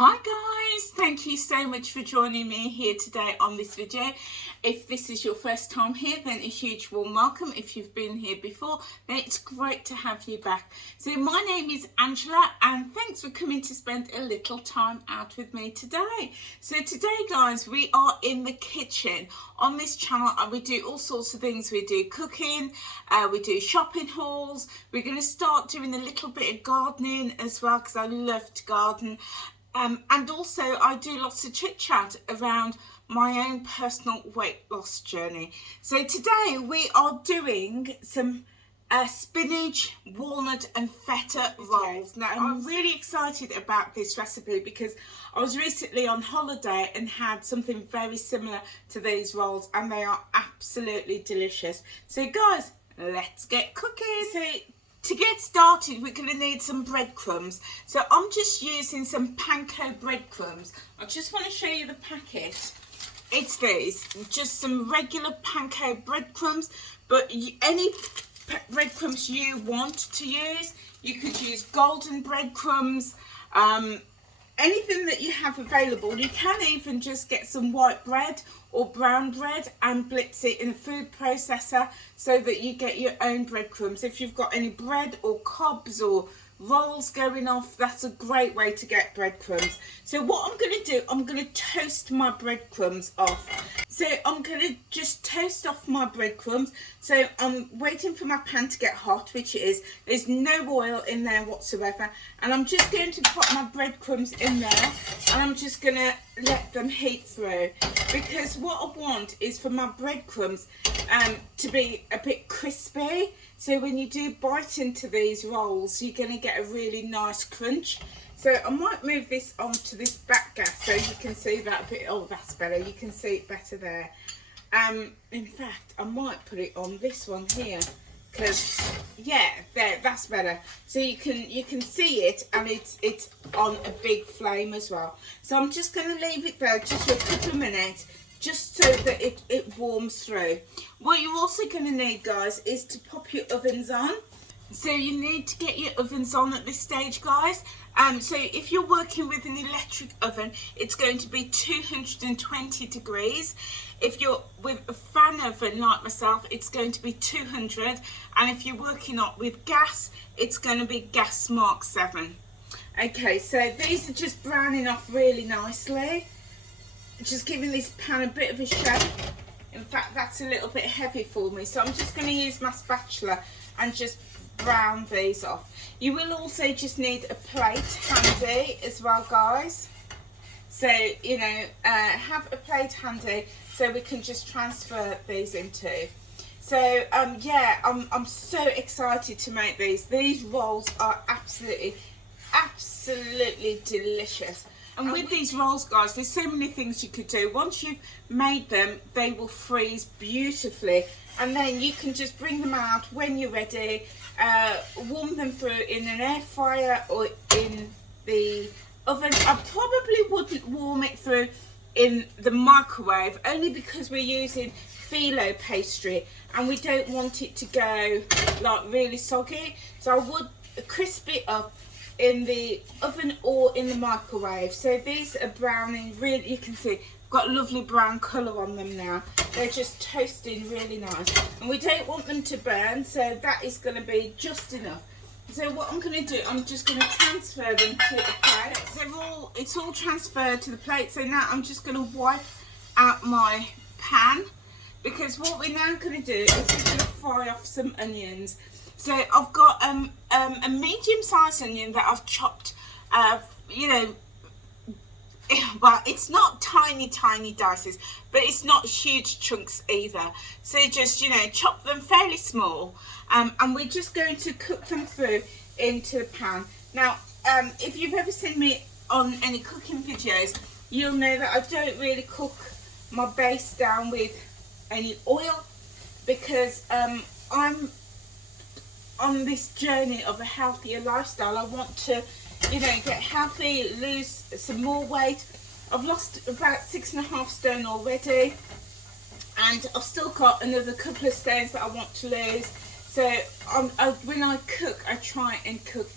Hi guys, thank you so much for joining me here today on this video. If this is your first time here, then a huge warm welcome. If you've been here before, then it's great to have you back. So my name is Angela and thanks for coming to spend a little time out with me today. So today guys, we are in the kitchen. On this channel we do all sorts of things. We do cooking, we do shopping hauls. We're going to start doing a little bit of gardening as well because I love to garden. And also I do lots of chit chat around my own personal weight loss journey. So today we are doing some spinach, walnut and feta rolls. Now I'm really excited about this recipe because I was recently on holiday and had something very similar to these rolls and they are absolutely delicious. So guys, let's get cooking. So to get started, we're going to need some breadcrumbs. So I'm just using some panko breadcrumbs. I just want to show you the packet. It's these, just some regular panko breadcrumbs, but any breadcrumbs you want to use. You could use golden breadcrumbs, anything that you have available. You can even just get some white bread or brown bread and blitz it in a food processor so that you get your own breadcrumbs. If you've got any bread or cobs or rolls going off, that's a great way to get breadcrumbs. So what I'm going to do, I'm going to toast my breadcrumbs off. So I'm going to just toast off my breadcrumbs. So I'm waiting for my pan to get hot, which it is. There's no oil in there whatsoever. And I'm just going to put my breadcrumbs in there and I'm just going to let them heat through. Because what I want is for my breadcrumbs to be a bit crispy. So when you do bite into these rolls, you're going to get a really nice crunch. So I might move this onto this back gas so you can see that a bit. Oh, that's better. You can see it better there. In fact, I might put it on this one here because yeah, there, that's better. So you can see it and it's on a big flame as well. So I'm just going to leave it there just for a couple of minutes, just so that it warms through. What you're also going to need, guys, is to pop your ovens on. So you need to get your ovens on at this stage, guys. So if you're working with an electric oven, it's going to be 220 degrees. If you're with a fan oven like myself, it's going to be 200. And if you're working up with gas, it's going to be gas mark 7. Okay, so these are just browning off really nicely. Just giving this pan a bit of a shake. In fact, that's a little bit heavy for me, so I'm just going to use my spatula and just brown these off. You will also just need a plate handy as well, guys. So you know, have a plate handy so we can just transfer these into. So yeah, I'm so excited to make these. These rolls are absolutely delicious. And with these rolls, guys, there's so many things you could do. Once you've made them, they will freeze beautifully. And then you can just bring them out when you're ready, warm them through in an air fryer or in the oven. I probably wouldn't warm it through in the microwave, only because we're using phyllo pastry and we don't want it to go like really soggy. So I would crisp it up in the oven or in the microwave. So these are browning really, you can see got lovely brown colour on them now. They're just toasting really nice and we don't want them to burn, so that is going to be just enough. So what I'm going to do, I'm just going to transfer them to the plate. It's all transferred to the plate. So now I'm just going to wipe out my pan, because what we're now going to do is we're going to fry off some onions. So I've got a medium-sized onion that I've chopped, you know, well, it's not tiny dices, but it's not huge chunks either. So just, you know, chop them fairly small, and we're just going to cook them through into the pan. Now, if you've ever seen me on any cooking videos, you'll know that I don't really cook my base down with any oil, because I'm on this journey of a healthier lifestyle. I want to, you know, get healthy, lose some more weight. I've lost about 6.5 stone already, and I've still got another couple of stones that I want to lose. So when I cook, I try and cook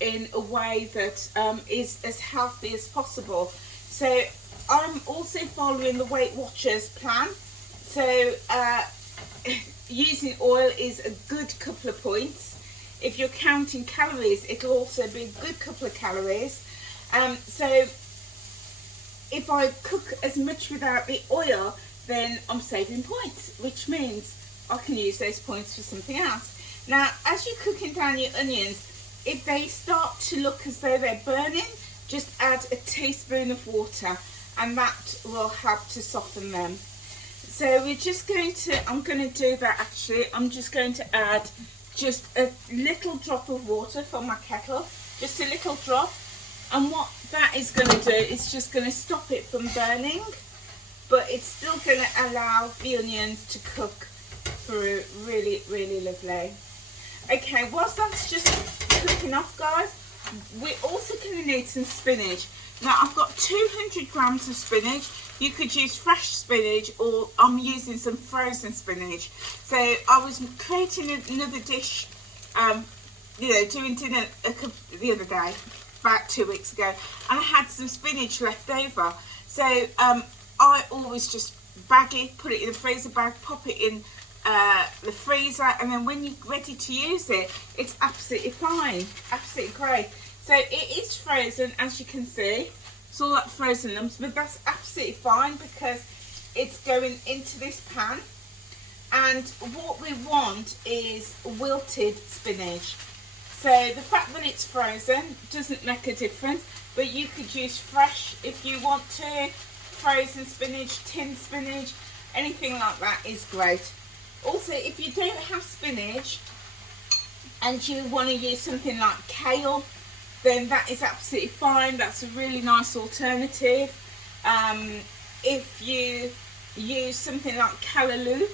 in a way that is as healthy as possible. So I'm also following the Weight Watchers plan. So using oil is a good couple of points. If you're counting calories, it'll also be a good couple of calories. So if I cook as much without the oil, then I'm saving points, which means I can use those points for something else. Now, as you're cooking down your onions, if they start to look as though they're burning, just add a teaspoon of water, and that will help to soften them. So we're just going to, I'm going to do that actually. I'm just going to add just a little drop of water from my kettle, just a little drop. And what that is going to do is just going to stop it from burning, but it's still going to allow the onions to cook through really, really lovely. Okay, whilst that's just cooking off, guys, we're also going to need some spinach. Now, I've got 200 grams of spinach. You could use fresh spinach, or I'm using some frozen spinach. So I was creating another dish, you know, doing dinner the other day, about 2 weeks ago, and I had some spinach left over. So I always just bag it, put it in a freezer bag, pop it in the freezer, and then when you're ready to use it, it's absolutely fine, absolutely great. So it is frozen, as you can see. It's all that frozen lumps, but that's absolutely fine because it's going into this pan. And what we want is wilted spinach. So the fact that it's frozen doesn't make a difference, but you could use fresh if you want to. Frozen spinach, tinned spinach, anything like that is great. Also, if you don't have spinach and you want to use something like kale, then that is absolutely fine. That's a really nice alternative. If you use something like callaloo,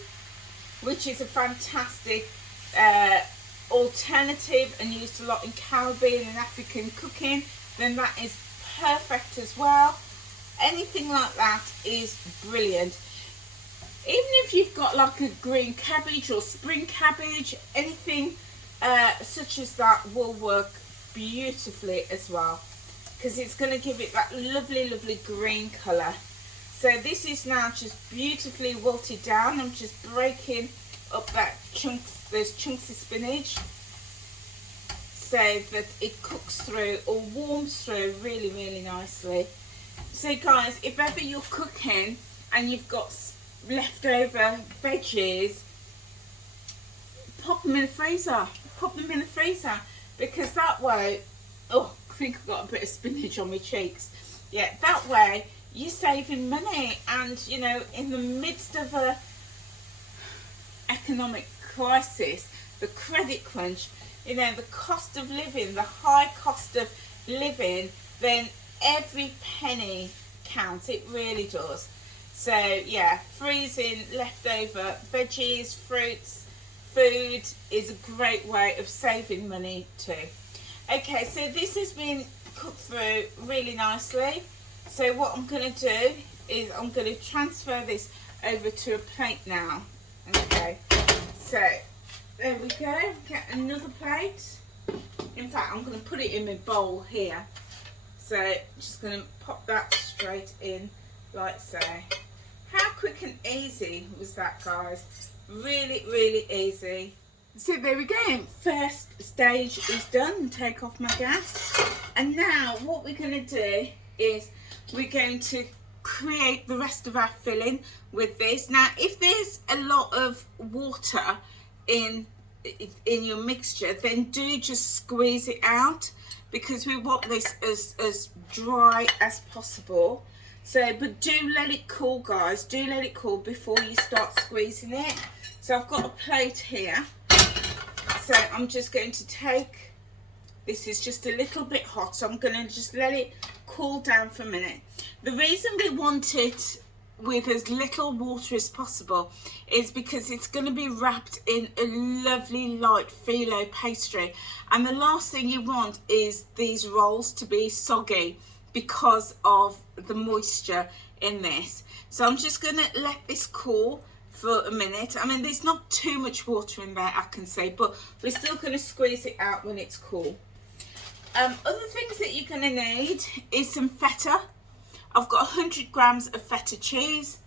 which is a fantastic alternative and used a lot in Caribbean and African cooking, then that is perfect as well. Anything like that is brilliant. Even if you've got like a green cabbage or spring cabbage, anything such as that will work beautifully as well, because it's going to give it that lovely, lovely green colour. So this is now just beautifully wilted down. I'm just breaking up those chunks of spinach so that it cooks through or warms through really, really nicely. So guys, if ever you're cooking and you've got leftover veggies, pop them in the freezer. Pop them in the freezer, because that way, oh, I think I've got a bit of spinach on my cheeks. Yeah, that way you're saving money, and you know, in the midst of a economic crisis, the credit crunch, you know, the cost of living, the high cost of living, then every penny counts. It really does. So yeah, freezing leftover veggies, fruits, food is a great way of saving money too. Okay, so this has been cooked through really nicely. So what I'm going to do is I'm going to transfer this over to a plate now. Okay, so there we go. Get another plate. In fact, I'm going to put it in my bowl here. So just going to pop that straight in like so. How quick and easy was that, guys? Really, really easy. So there we go. First stage is done. Take off my gas. And now what we're going to do is we're going to create the rest of our filling with this. Now, if there's a lot of water in your mixture, then do just squeeze it out, because we want this as dry as possible. So, but do let it cool, guys. Do let it cool before you start squeezing it. So I've got a plate here. So I'm just going to take, this is just a little bit hot, so I'm going to just let it cool down for a minute. The reason we want it with as little water as possible is because it's going to be wrapped in a lovely light phyllo pastry, and the last thing you want is these rolls to be soggy because of the moisture in this. So I'm just going to let this cool for a minute. I mean, there's not too much water in there, I can say, but we're still going to squeeze it out when it's cool. Other things that you're going to need is some feta. I've got 100 grams of feta cheese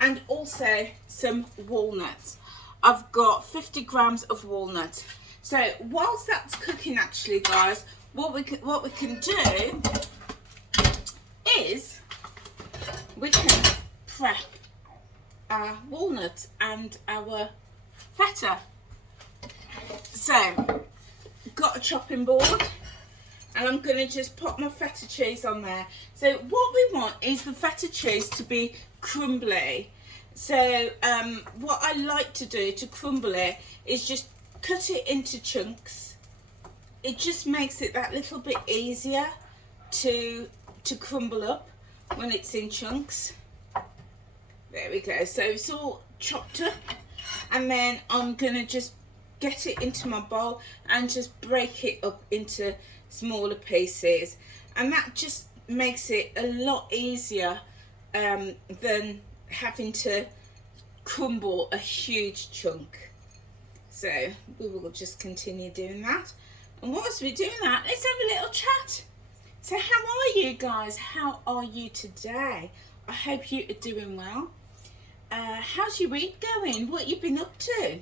and also some walnuts. I've got 50 grams of walnut. So whilst that's cooking, actually, guys, what we can do is we can prep our walnut and our feta. So, got a chopping board, and I'm going to just pop my feta cheese on there. So what we want is the feta cheese to be crumbly. So what I like to do to crumble it is just cut it into chunks. It just makes it that little bit easier to crumble up when it's in chunks. There we go. So it's all chopped up, and then I'm going to just get it into my bowl and just break it up into smaller pieces, and that just makes it a lot easier than having to crumble a huge chunk. So we will just continue doing that, and whilst we're doing that, let's have a little chat. So how are you guys? How are you today? I hope you are doing well. How's your week going? What you been up to?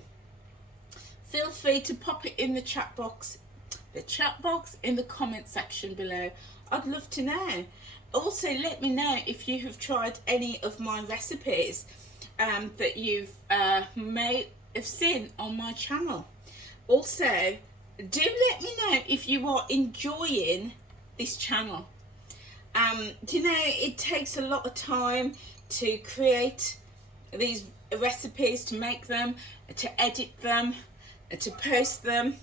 Feel free to pop it in the chat box in the comment section below. I'd love to know. Also, let me know if you have tried any of my recipes that you've may have seen on my channel. Also, do let me know if you are enjoying this channel. Do you know, it takes a lot of time to create these recipes, to make them, to edit them, to post them,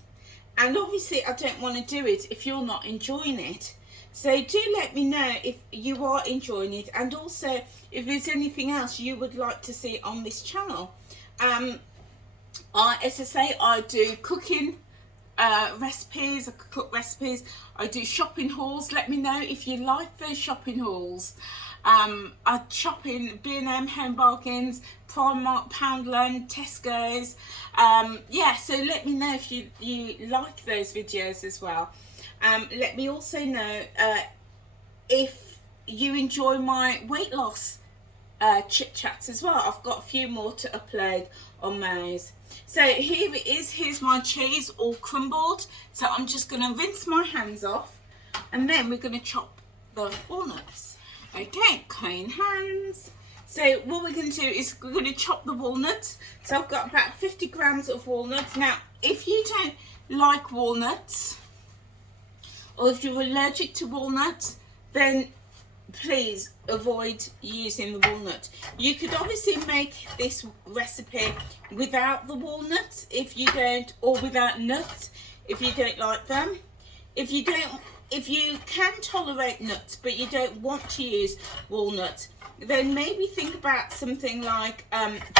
and obviously I don't want to do it if you're not enjoying it. So do let me know if you are enjoying it, and also if there's anything else you would like to see on this channel. As I say, I do cooking recipes, I cook recipes, I do shopping hauls. Let me know if you like those shopping hauls. I shop in B&M, Home Bargains, Primark, Poundland, Tesco's. Yeah, so let me know if you like those videos as well. Let me also know if you enjoy my weight loss chit chats as well. I've got a few more to upload on those. So here it is. Here's my cheese all crumbled. So I'm just going to rinse my hands off, and then we're going to chop the walnuts. Okay, clean hands. So what we're going to do is we're going to chop the walnuts. So I've got about 50 grams of walnuts. Now, if you don't like walnuts, or if you're allergic to walnuts, then please avoid using the walnut. You could obviously make this recipe without the walnuts if you don't, or without nuts if you don't like them. If you can tolerate nuts but you don't want to use walnuts, then maybe think about something like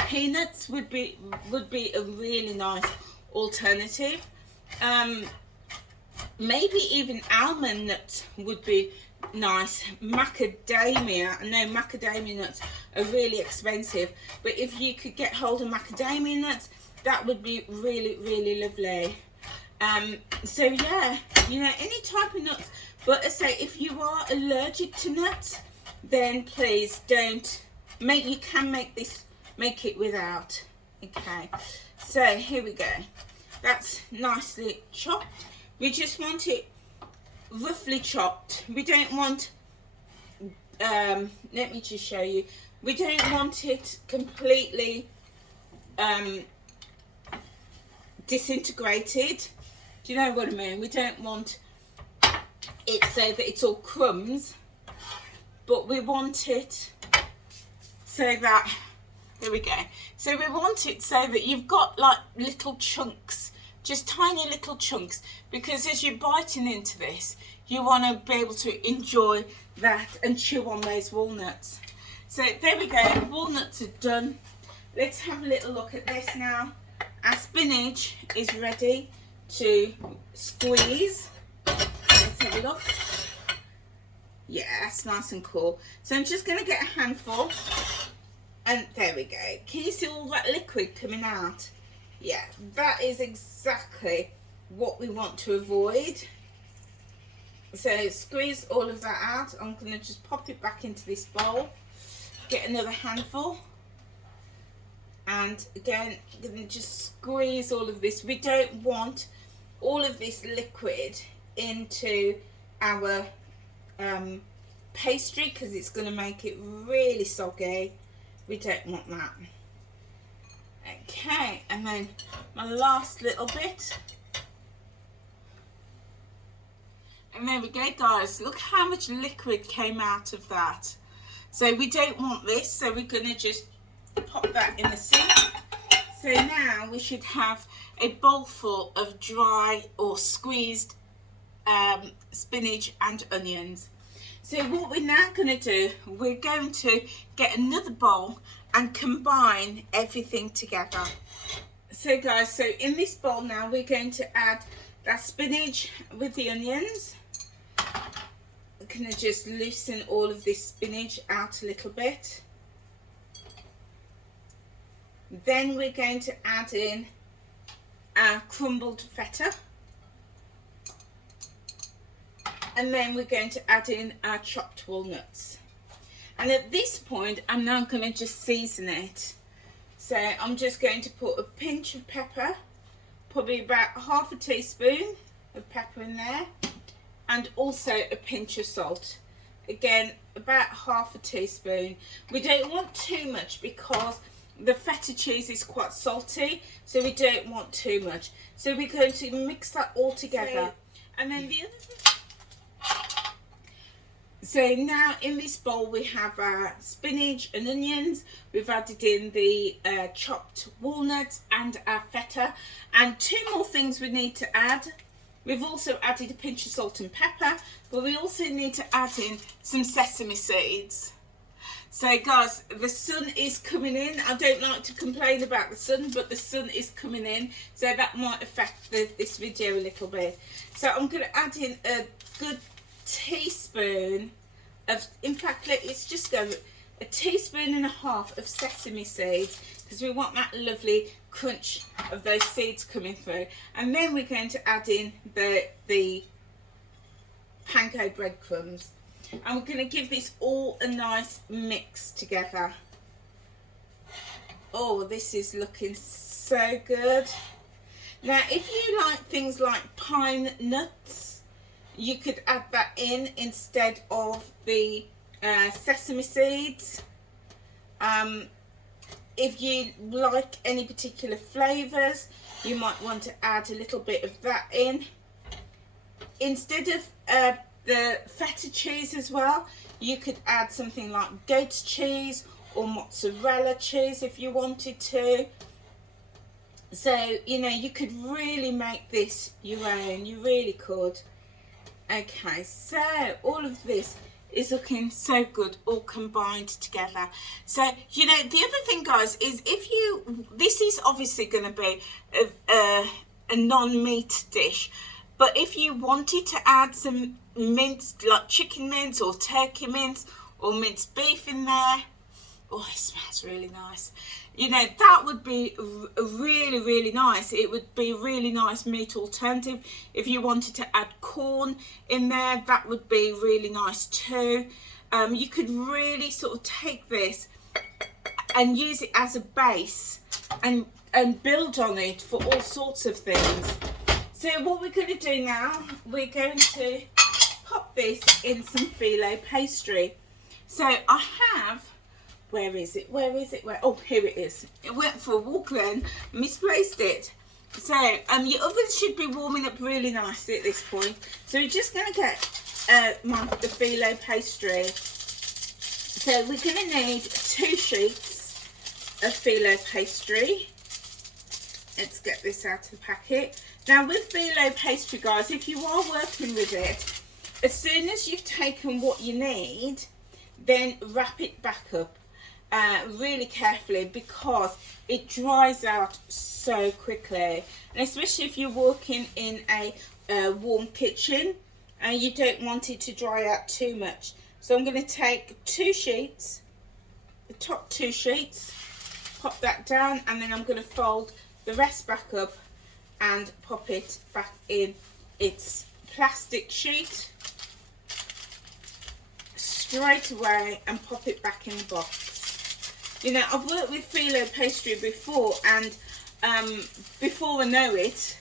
peanuts would be a really nice alternative. Maybe even almond nuts would be nice. Macadamia, I know macadamia nuts are really expensive, but if you could get hold of macadamia nuts, that would be really, really lovely. So yeah, you know, any type of nuts. But I say, if you are allergic to nuts, then please don't make. You can make it without. Okay, so here we go. That's nicely chopped. We just want it roughly chopped. We don't want, let me just show you. We don't want it completely disintegrated. Do you know what I mean? We don't want it so that it's all crumbs, but we want it so that, there we go. So we want it so that you've got like little chunks, just tiny little chunks, because as you're biting into this, you want to be able to enjoy that and chew on those walnuts. So there we go, walnuts are done. Let's have a little look at this now. Our spinach is ready to squeeze. Let's have a look. Yeah, that's nice and cool. So I'm just going to get a handful, and there we go. Can you see all that liquid coming out? Yeah, that is exactly what we want to avoid. So squeeze all of that out. I'm going to just pop it back into this bowl, get another handful, and again I'm going to just squeeze all of this. We don't want all of this liquid into our pastry because it's going to make it really soggy. We don't want that. Okay, and then my last little bit. And there we go, guys. Look how much liquid came out of that. So we don't want this, so we're going to just pop that in the sink. So now we should have a bowl full of dry or squeezed spinach and onions. So what we're now going to do, we're going to get another bowl and combine everything together. So guys, so in this bowl now we're going to add that spinach with the onions. I'm going to just loosen all of this spinach out a little bit. Then we're going to add in our crumbled feta. And then we're going to add in our chopped walnuts. And at this point, I'm now going to just season it. So I'm just going to put a pinch of pepper, probably about half a teaspoon of pepper in there, and also a pinch of salt. Again, about half a teaspoon. We don't want too much because the feta cheese is quite salty, so we don't want too much. So we're going to mix that all together. And then the other thing. So now in this bowl we have our spinach and onions. We've added in the chopped walnuts and our feta. And two more things we need to add. We've also added a pinch of salt and pepper, but we also need to add in some sesame seeds. So guys, the sun is coming in. I don't like to complain about the sun, but the sun is coming in, so that might affect this video a little bit. So I'm going to add in a good teaspoon of, in fact let's just go a teaspoon and a half of sesame seeds, because we want that lovely crunch of those seeds coming through. And then we're going to add in the panko breadcrumbs, and we're going to give this all a nice mix together. Oh, this is looking so good. Now if you like things like pine nuts, you could add that in instead of the sesame seeds. If you like any particular flavours, you might want to add a little bit of that in. Instead of the feta cheese as well, you could add something like goat's cheese or mozzarella cheese if you wanted to. So, you know, you could really make this your own, you really could. Okay, so all of this is looking so good, all combined together. So, you know, the other thing, guys, is if you, this is obviously going to be a non-meat dish, but if you wanted to add some minced, like chicken mince or turkey mince or minced beef in there, oh, it smells really nice. You know, that would be really, really nice. It would be a really nice meat alternative. If you wanted to add corn in there, that would be really nice too. You could really sort of take this and use it as a base and build on it for all sorts of things. So what we're going to do now, we're going to pop this in some filo pastry. So I have, where is it? Oh, here it is. It went for a walk then, misplaced it. So your oven should be warming up really nicely at this point. So we're just going to get the filo pastry. So we're going to need 2 sheets of filo pastry. Let's get this out of the packet. Now with filo pastry, guys, if you are working with it, as soon as you've taken what you need, then wrap it back up really carefully, because it dries out so quickly, and especially if you're working in a warm kitchen and you don't want it to dry out too much. So I'm going to take 2 sheets, the top 2 sheets, pop that down, and then I'm going to fold the rest back up and pop it back in its plastic sheet. straight away and pop it back in the box. You know, I've worked with phyllo pastry before, and before I know it,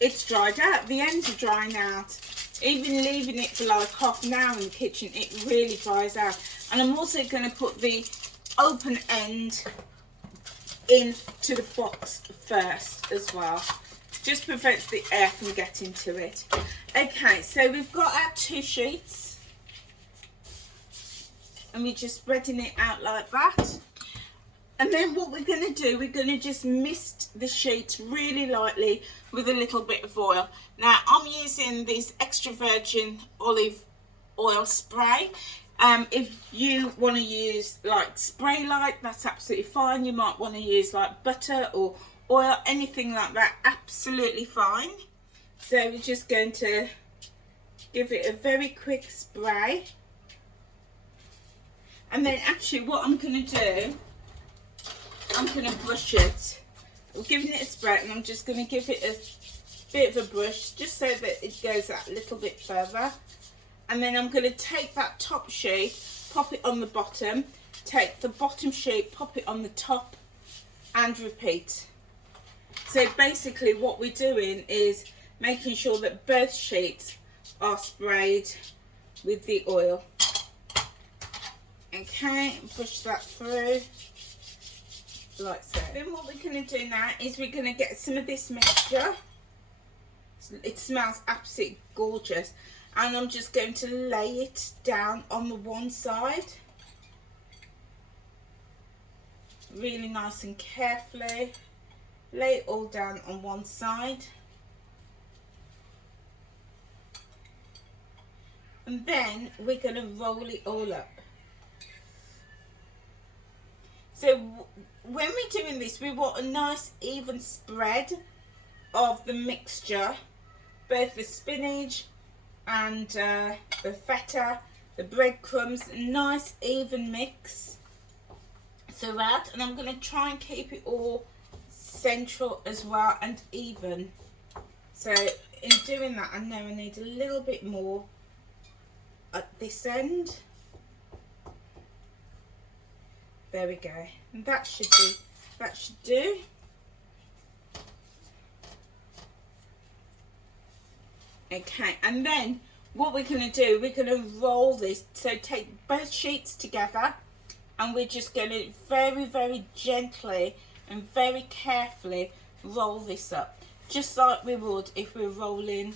it's dried out. The ends are drying out. Even leaving it for like half an hour in the kitchen, it really dries out. And I'm also going to put the open end into the box first as well. Just prevents the air from getting to it. Okay, so we've got our 2 sheets. And we're just spreading it out like that. And then what we're going to do, we're going to just mist the sheets really lightly with a little bit of oil. Now, I'm using this extra virgin olive oil spray. If you want to use like spray light, that's absolutely fine. You might want to use like butter or oil, anything like that, absolutely fine. So we're just going to give it a very quick spray. And then actually what I'm going to do, I'm going to brush it. I'm giving it a spray, and I'm just going to give it a bit of a brush just so that it goes out a little bit further. And then I'm going to take that top sheet, pop it on the bottom, take the bottom sheet, pop it on the top, and repeat. So basically what we're doing is making sure that both sheets are sprayed with the oil. Okay, push that through like so. Then what we're going to do now is we're going to get some of this mixture. It smells absolutely gorgeous, and I'm just going to lay it down on the one side really nice and carefully. Lay it all down on one side, and then we're going to roll it all up. So when we're doing this, we want a nice even spread of the mixture, both the spinach and the feta, the breadcrumbs, nice even mix throughout. And I'm going to try and keep it all central as well and even. So in doing that, I know I need a little bit more at this end. There we go, and that should do. Okay, and then what we're going to do, we're going to roll this. So take both sheets together, and we're just going to very, very gently and very carefully roll this up, just like we would if we're rolling,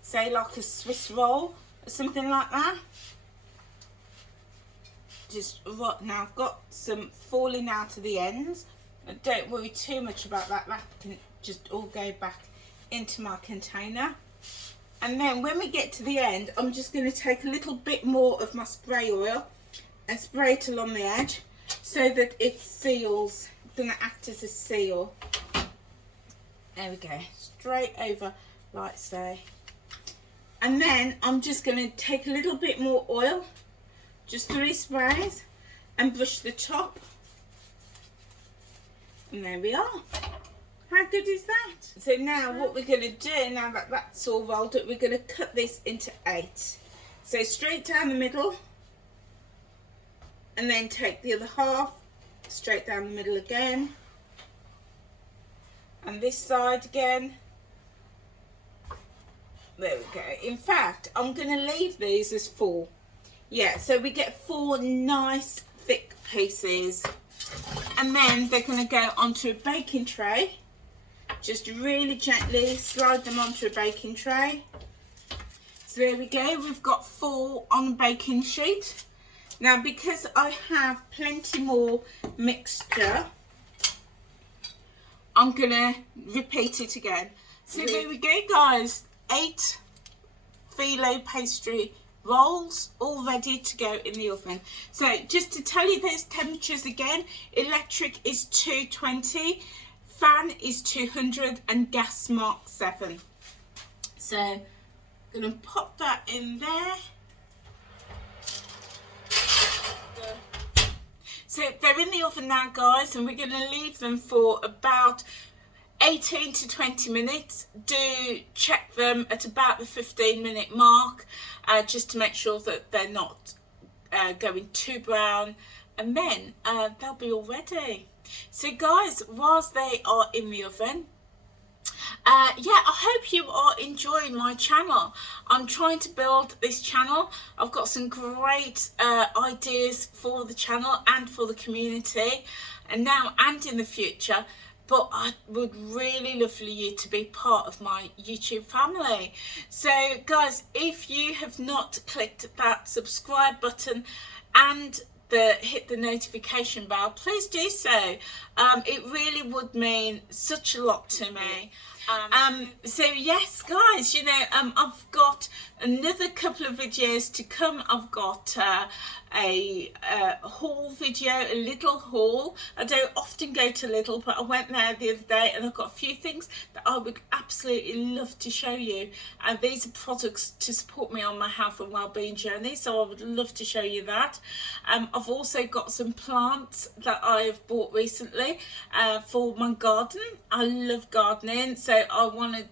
say, like a Swiss roll or something like that. Just right now, I've got some falling out of the ends. Don't worry too much about that. That can just all go back into my container. And then when we get to the end, I'm just going to take a little bit more of my spray oil and spray it along the edge so that it seals. It's going to act as a seal. There we go, straight over like so. And then I'm just going to take a little bit more oil, just 3 sprays, and brush the top. And there we are. How good is that? So now what we're going to do, now that that's all rolled up, we're going to cut this into 8. So straight down the middle, and then take the other half, straight down the middle again, and this side again. There we go. In fact, I'm going to leave these as 4. Yeah, so we get 4 nice thick pieces, and then they're going to go onto a baking tray. Just really gently slide them onto a baking tray. So there we go, we've got 4 on the baking sheet. Now because I have plenty more mixture, I'm going to repeat it again. So there we go guys, 8 phyllo pastry rolls all ready to go in the oven. So just to tell you those temperatures again, electric is 220, fan is 200, and gas mark 7. So I'm going to pop that in there. So they're in the oven now guys, and we're going to leave them for about 18 to 20 minutes. Do check them at about the 15-minute mark, just to make sure that they're not going too brown, and then they'll be all ready. So guys, whilst they are in the oven, yeah, I hope you are enjoying my channel. I'm trying to build this channel. I've got some great ideas for the channel and for the community, and now and in the future. But I would really love for you to be part of my YouTube family. So guys, if you have not clicked that subscribe button and hit the notification bell, please do so. It really would mean such a lot to me. So yes guys, you know, I've got another couple of videos to come. I've got a haul video, a little haul. I don't often go to Lidl, but I went there the other day and I've got a few things that I would absolutely love to show you, and these are products to support me on my health and well-being journey, so I would love to show you that. I've also got some plants that I've bought recently for my garden. I love gardening, so I want to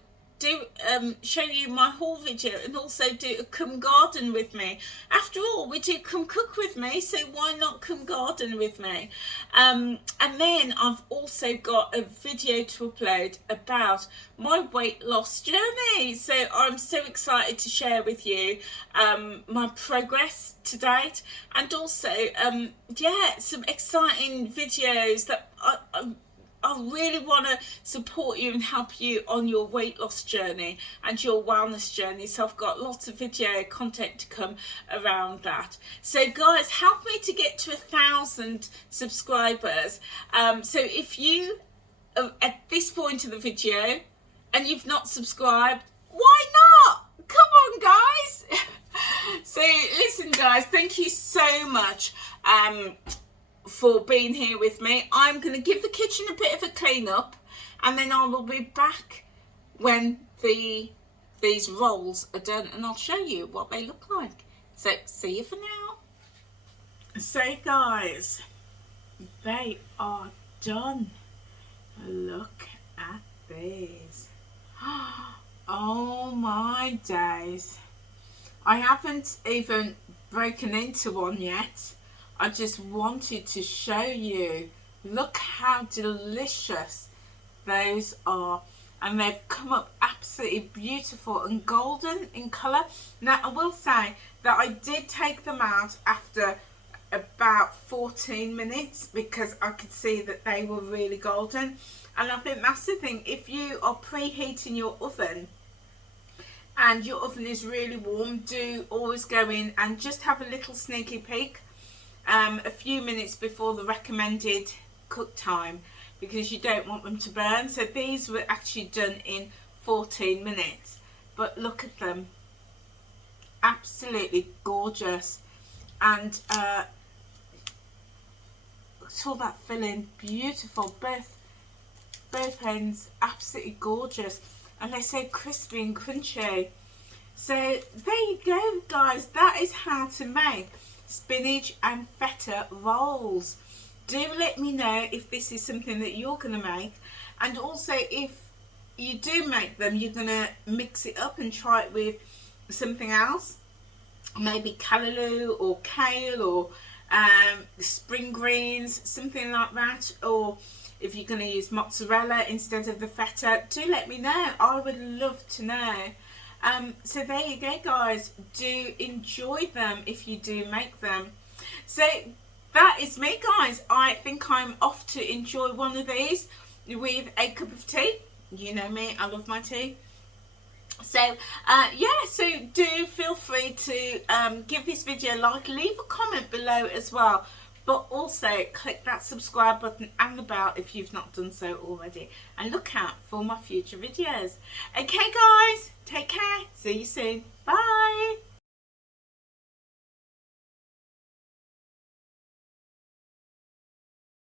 show you my haul video and also do a come garden with me. After all, we do come cook with me, so why not come garden with me? And then I've also got a video to upload about my weight loss journey, so I'm so excited to share with you my progress to date, and also yeah, some exciting videos that I really want to support you and help you on your weight loss journey and your wellness journey. So I've got lots of video content to come around that. So guys, help me to get to 1,000 subscribers. So if you are at this point of the video and you've not subscribed, why not? Come on guys. So listen guys, thank you so much for being here with me. I'm going to give the kitchen a bit of a clean up, and then I will be back when these rolls are done, and I'll show you what they look like. So see you for now. So guys, they are done. Look at these. Oh my days, I haven't even broken into one yet. I just wanted to show you. Look how delicious those are, and they've come up absolutely beautiful and golden in colour. Now I will say that I did take them out after about 14 minutes because I could see that they were really golden, and I think that's the thing. If you are preheating your oven and your oven is really warm, do always go in and just have a little sneaky peek a few minutes before the recommended cook time, because you don't want them to burn. So these were actually done in 14 minutes, but look at them, absolutely gorgeous. And saw that filling, beautiful, both ends absolutely gorgeous, and they're so crispy and crunchy. So there you go guys, that is how to make spinach and feta rolls. Do let me know if this is something that you're going to make, and also if you do make them, you're going to mix it up and try it with something else, maybe callaloo or kale or spring greens, something like that, or if you're going to use mozzarella instead of the feta. Do let me know, I would love to know. So there you go guys, do enjoy them if you do make them. So that is me guys. I think I'm off to enjoy one of these with a cup of tea. You know me, I love my tea. So yeah, so do feel free to give this video a like, leave a comment below as well, but also click that subscribe button and the bell if you've not done so already, and look out for my future videos. Okay guys, take care, see you soon, bye.